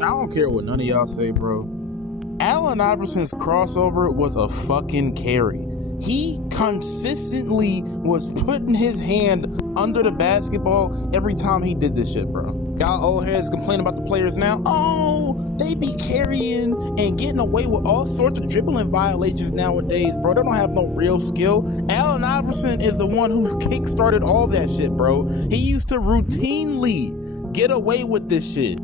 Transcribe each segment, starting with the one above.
I don't care what none of y'all say, bro. Allen Iverson's crossover was a fucking carry. He consistently was putting his hand under the basketball every time he did this shit, bro. Y'all old heads complain about the players now. Oh, they be carrying and getting away with all sorts of dribbling violations nowadays, bro. They don't have no real skill. Allen Iverson is the one who kick-started all that shit, bro. He used to routinely get away with this shit.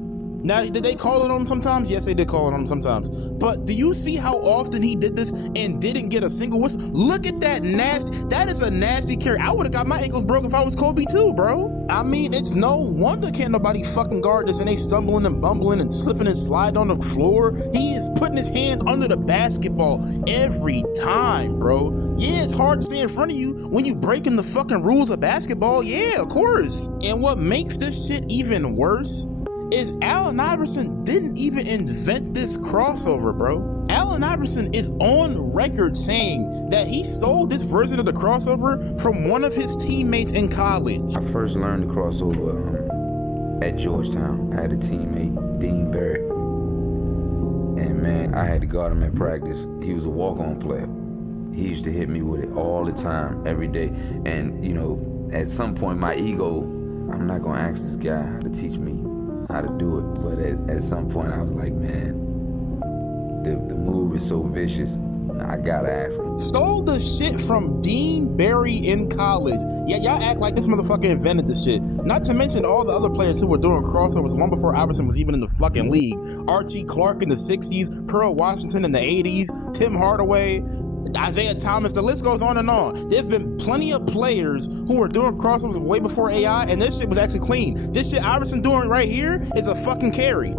Now, did they call it on him sometimes? Yes, they did call it on him sometimes. But do you see how often he did this and didn't get a single whistle? Look at that nasty. That is a nasty carry. I would have got my ankles broke if I was Kobe too, bro. I mean, it's no wonder can't nobody fucking guard this and they stumbling and bumbling and slipping and sliding on the floor. He is putting his hand under the basketball every time, bro. Yeah, it's hard to stay in front of you when you breaking the fucking rules of basketball. Yeah, of course. And what makes this shit even worse is Allen Iverson didn't even invent this crossover, bro. Allen Iverson is on record saying that he stole this version of the crossover from one of his teammates in college. I first learned the crossover at Georgetown. I had a teammate, Dean Barrett, and man, I had to guard him at practice. He was a walk-on player. He used to hit me with it all the time, every day. And you know, at some point my ego, I'm not gonna ask this guy how to teach me how to do it, but at some point I was like, man, the move is so vicious, I gotta ask him. Stole the shit from Dean Barry in college. Yeah, y'all act like this motherfucker invented the shit. Not to mention all the other players who were doing crossovers long before Iverson was even in the fucking league. Archie Clark in the 60s, Pearl Washington in the 80s, Tim Hardaway, Isaiah Thomas, the list goes on and on. There's been plenty of players who were doing crossovers way before AI, and this shit was actually clean. This shit Iverson doing right here is a fucking carry.